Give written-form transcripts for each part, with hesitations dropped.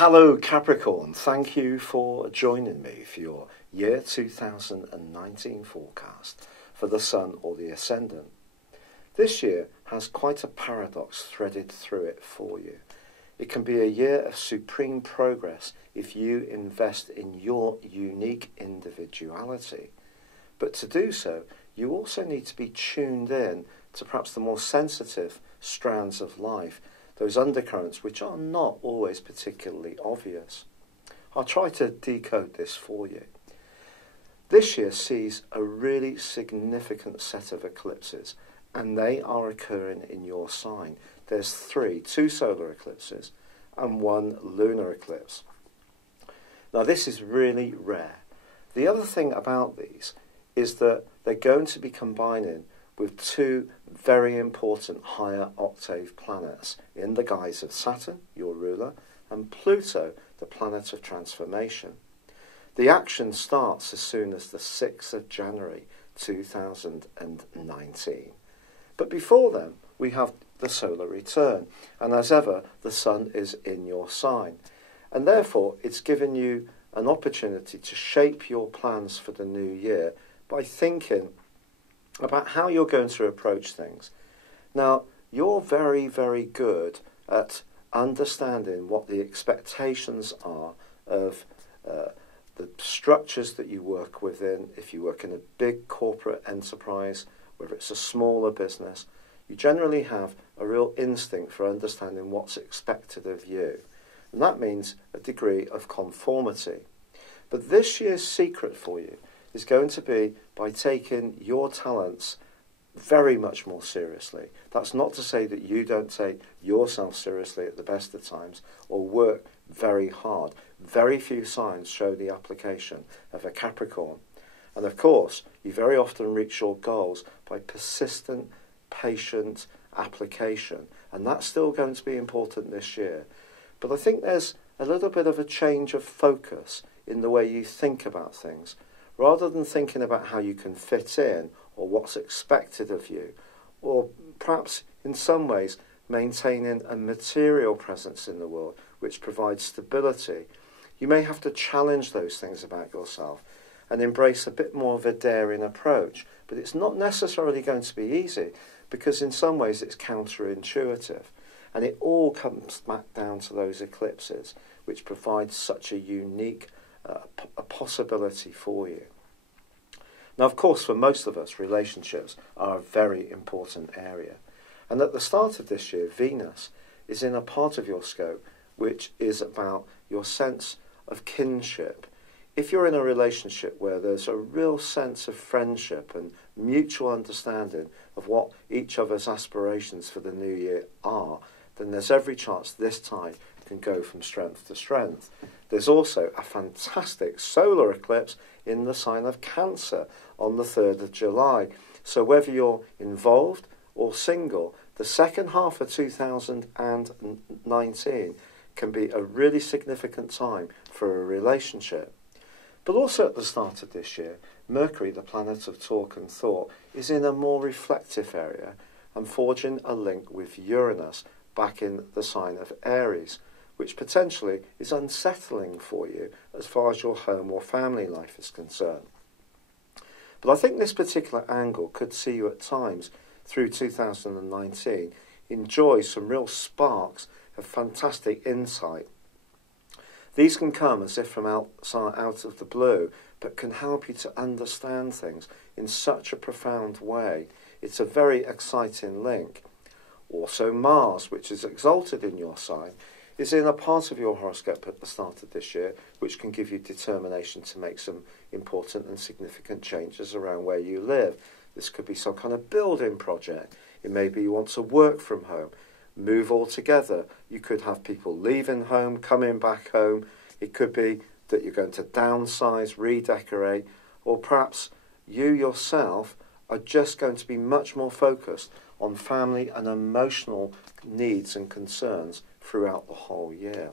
Hello Capricorn, thank you for joining me for your year 2019 forecast for the Sun or the Ascendant. This year has quite a paradox threaded through it for you. It can be a year of supreme progress if you invest in your unique individuality. But to do so, you also need to be tuned in to perhaps the more sensitive strands of life, those undercurrents which are not always particularly obvious. I'll try to decode this for you. This year sees a really significant set of eclipses, and they are occurring in your sign. There's two solar eclipses and one lunar eclipse. Now this is really rare. The other thing about these is that they're going to be combining with two very important higher octave planets in the guise of Saturn, your ruler, and Pluto, the planet of transformation. The action starts as soon as the 6th of January 2019. But before then, we have the solar return, and as ever, the Sun is in your sign. And therefore, it's given you an opportunity to shape your plans for the new year by thinking about how you're going to approach things. Now, you're very, very good at understanding what the expectations are of the structures that you work within. If you work in a big corporate enterprise, whether it's a smaller business, you generally have a real instinct for understanding what's expected of you. And that means a degree of conformity. But this year's secret for you is going to be by taking your talents very much more seriously. That's not to say that you don't take yourself seriously at the best of times or work very hard. Very few signs show the application of a Capricorn. And of course, you very often reach your goals by persistent, patient application. And that's still going to be important this year. But I think there's a little bit of a change of focus in the way you think about things. Rather than thinking about how you can fit in or what's expected of you, or perhaps in some ways maintaining a material presence in the world which provides stability, you may have to challenge those things about yourself and embrace a bit more of a daring approach. But it's not necessarily going to be easy, because in some ways it's counterintuitive. And it all comes back down to those eclipses, which provide such a unique a possibility for you. Now, of course, for most of us, relationships are a very important area. And at the start of this year, Venus is in a part of your scope which is about your sense of kinship. If you're in a relationship where there's a real sense of friendship and mutual understanding of what each other's aspirations for the new year are, then there's every chance this tide can go from strength to strength. There's also a fantastic solar eclipse in the sign of Cancer on the 3rd of July. So whether you're involved or single, the second half of 2019 can be a really significant time for a relationship. But also at the start of this year, Mercury, the planet of talk and thought, is in a more reflective area and forging a link with Uranus back in the sign of Aries, which potentially is unsettling for you as far as your home or family life is concerned. But I think this particular angle could see you at times through 2019 enjoy some real sparks of fantastic insight. These can come as if from out of the blue, but can help you to understand things in such a profound way. It's a very exciting link. Also Mars, which is exalted in your sign, is in a part of your horoscope at the start of this year, which can give you determination to make some important and significant changes around where you live. This could be some kind of building project. It may be you want to work from home, move altogether. You could have people leaving home, coming back home. It could be that you're going to downsize, redecorate, or perhaps you yourself are just going to be much more focused on family and emotional needs and concerns throughout the whole year.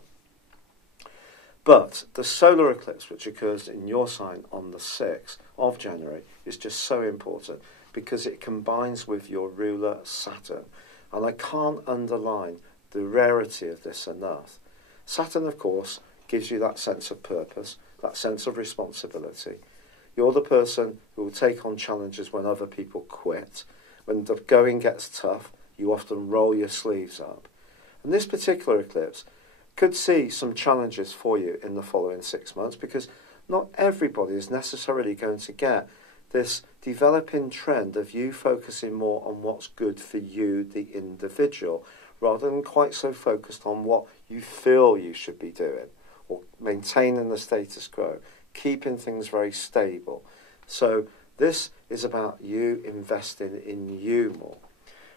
But the solar eclipse, which occurs in your sign on the 6th of January, is just so important because it combines with your ruler Saturn. And I can't underline the rarity of this enough. Saturn, of course, gives you that sense of purpose, that sense of responsibility. You're the person who will take on challenges when other people quit. When the going gets tough, you often roll your sleeves up. And this particular eclipse could see some challenges for you in the following 6 months, because not everybody is necessarily going to get this developing trend of you focusing more on what's good for you, the individual, rather than quite so focused on what you feel you should be doing, or maintaining the status quo, keeping things very stable. So this is about you investing in you more.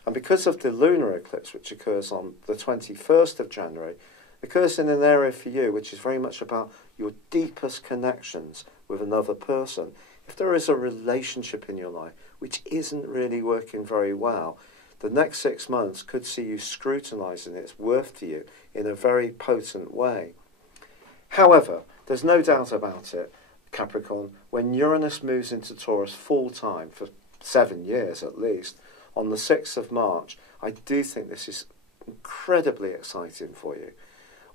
And because of the lunar eclipse, which occurs on the 21st of January, occurs in an area for you which is very much about your deepest connections with another person. If there is a relationship in your life which isn't really working very well, the next 6 months could see you scrutinising its worth to you in a very potent way. However, there's no doubt about it, Capricorn, when Uranus moves into Taurus full time, for 7 years at least, on the 6th of March, I do think this is incredibly exciting for you.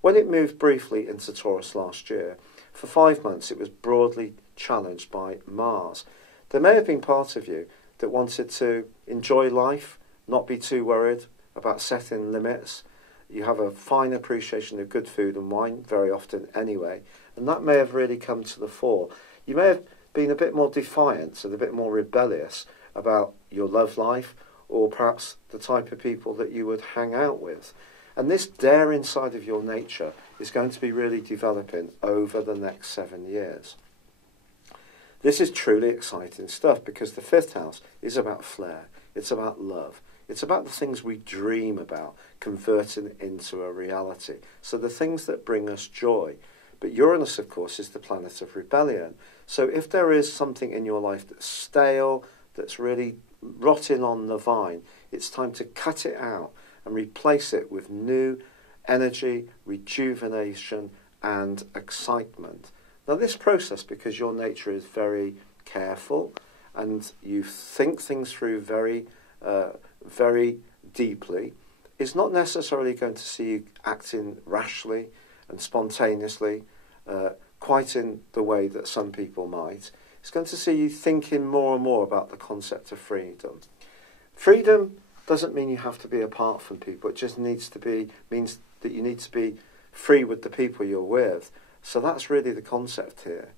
When it moved briefly into Taurus last year, for 5 months it was broadly challenged by Mars. There may have been part of you that wanted to enjoy life, not be too worried about setting limits. You have a fine appreciation of good food and wine, very often anyway, and that may have really come to the fore. You may have been a bit more defiant and a bit more rebellious about your love life, or perhaps the type of people that you would hang out with. And this daring side of your nature is going to be really developing over the next 7 years. This is truly exciting stuff, because the 5th house is about flair, it's about love, it's about the things we dream about converting into a reality. So the things that bring us joy. But Uranus, of course, is the planet of rebellion. So if there is something in your life that's stale, that's really rotting on the vine, it's time to cut it out and replace it with new energy, rejuvenation and excitement. Now this process, because your nature is very careful and you think things through very deeply, is not necessarily going to see you acting rashly and spontaneously, quite in the way that some people might. It's going to see you thinking more and more about the concept of freedom. Freedom doesn't mean you have to be apart from people. It just means that you need to be free with the people you're with. So that's really the concept here.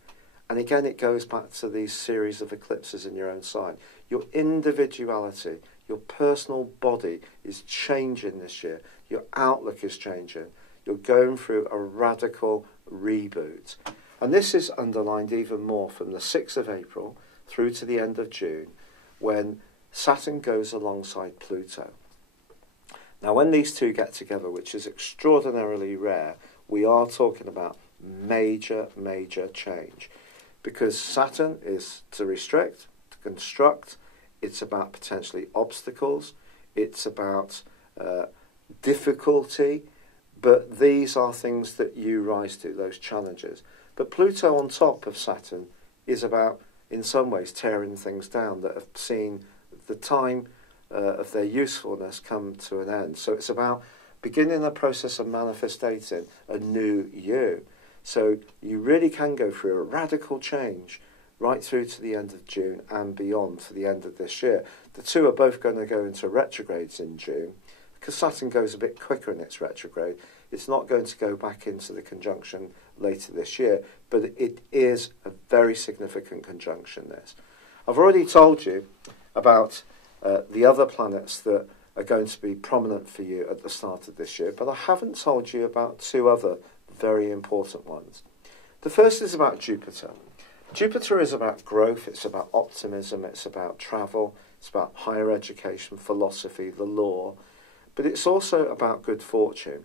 And again, it goes back to these series of eclipses in your own sign. Your individuality, your personal body is changing this year. Your outlook is changing. You're going through a radical reboot. And this is underlined even more from the 6th of April through to the end of June, when Saturn goes alongside Pluto. Now, when these two get together, which is extraordinarily rare, we are talking about major change. Because Saturn is to restrict, to construct, it's about potentially obstacles, it's about difficulty, but these are things that you rise to, those challenges. But Pluto on top of Saturn is about, in some ways, tearing things down that have seen the time of their usefulness come to an end. So it's about beginning a process of manifesting a new you. So you really can go through a radical change right through to the end of June and beyond to the end of this year. The two are both going to go into retrogrades in June. Because Saturn goes a bit quicker in its retrograde, it's not going to go back into the conjunction later this year, but it is a very significant conjunction, this. I've already told you about the other planets that are going to be prominent for you at the start of this year, but I haven't told you about two other very important ones. The first is about Jupiter. Jupiter is about growth, it's about optimism, it's about travel, it's about higher education, philosophy, the law, but it's also about good fortune.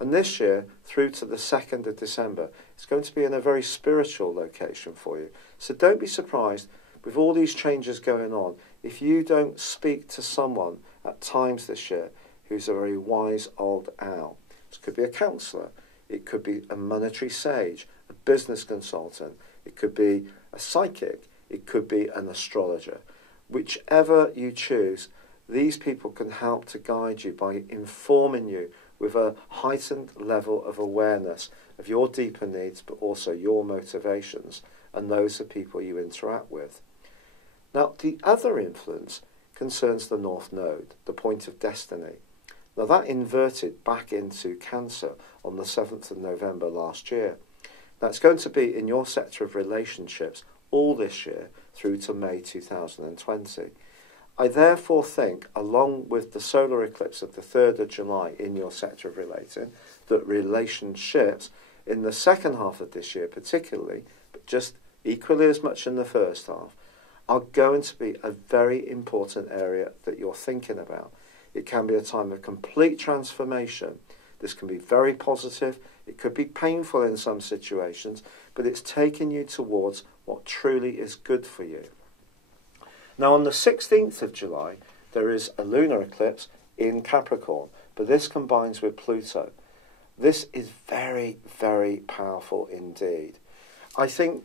And this year, through to the 2nd of December, it's going to be in a very spiritual location for you. So don't be surprised, with all these changes going on, if you don't speak to someone at times this year who's a very wise old owl. This could be a counsellor, it could be a monetary sage, a business consultant, it could be a psychic, it could be an astrologer. Whichever you choose, these people can help to guide you by informing you with a heightened level of awareness of your deeper needs, but also your motivations and those of people you interact with. Now, the other influence concerns the North Node, the point of destiny. Now, that inverted back into Cancer on the 7th of November last year. Now, it's going to be in your sector of relationships all this year through to May 2020. I therefore think, along with the solar eclipse of the 3rd of July in your sector of relating, that relationships in the second half of this year particularly, but just equally as much in the first half, are going to be a very important area that you're thinking about. It can be a time of complete transformation. This can be very positive. It could be painful in some situations, but it's taking you towards what truly is good for you. Now, on the 16th of July, there is a lunar eclipse in Capricorn, but this combines with Pluto. This is very, very powerful indeed. I think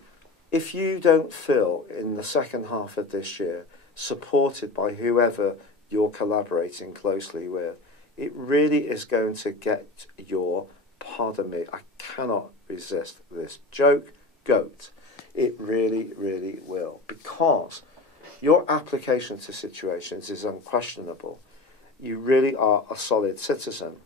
if you don't feel in the second half of this year supported by whoever you're collaborating closely with, it really is going to get your, pardon me, I cannot resist this joke, goat. It really, really will, because your application to situations is unquestionable. You really are a solid citizen.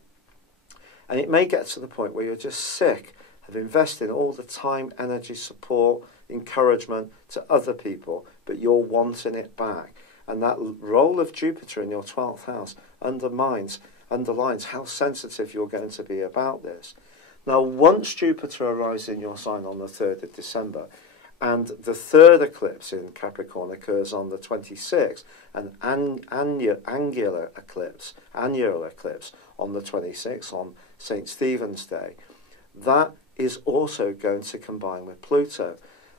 And it may get to the point where you're just sick of investing all the time, energy, support, encouragement to other people, but you're wanting it back. And that role of Jupiter in your 12th house underlines how sensitive you're going to be about this. Now, once Jupiter arrives in your sign on the 3rd of December, and the third eclipse in Capricorn occurs on the 26th, and annular eclipse on the 26th, on St. Stephen's Day, that is also going to combine with Pluto.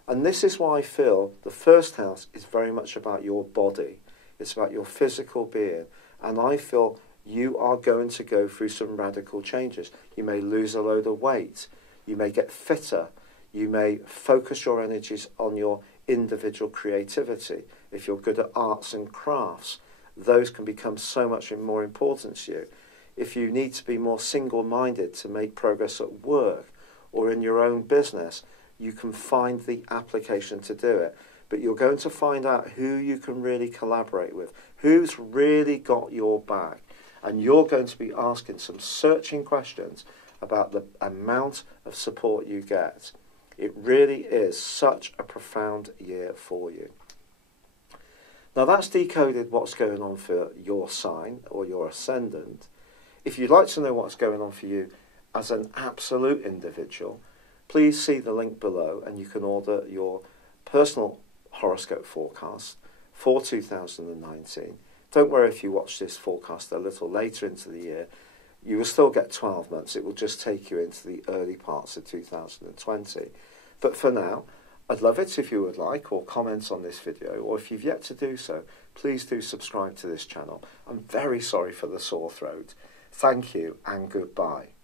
And this is why I feel the first house is very much about your body. It's about your physical being. And I feel you are going to go through some radical changes. You may lose a load of weight. You may get fitter. You may focus your energies on your individual creativity. If you're good at arts and crafts, those can become so much more important to you. If you need to be more single-minded to make progress at work or in your own business, you can find the application to do it. But you're going to find out who you can really collaborate with, who's really got your back. And you're going to be asking some searching questions about the amount of support you get. It really is such a profound year for you. Now, that's decoded what's going on for your sign or your ascendant. If you'd like to know what's going on for you as an absolute individual, please see the link below and you can order your personal horoscope forecast for 2019. Don't worry if you watch this forecast a little later into the year. You will still get 12 months. It will just take you into the early parts of 2020. But for now, I'd love it if you would like or comment on this video, or if you've yet to do so, please do subscribe to this channel. I'm very sorry for the sore throat. Thank you and goodbye.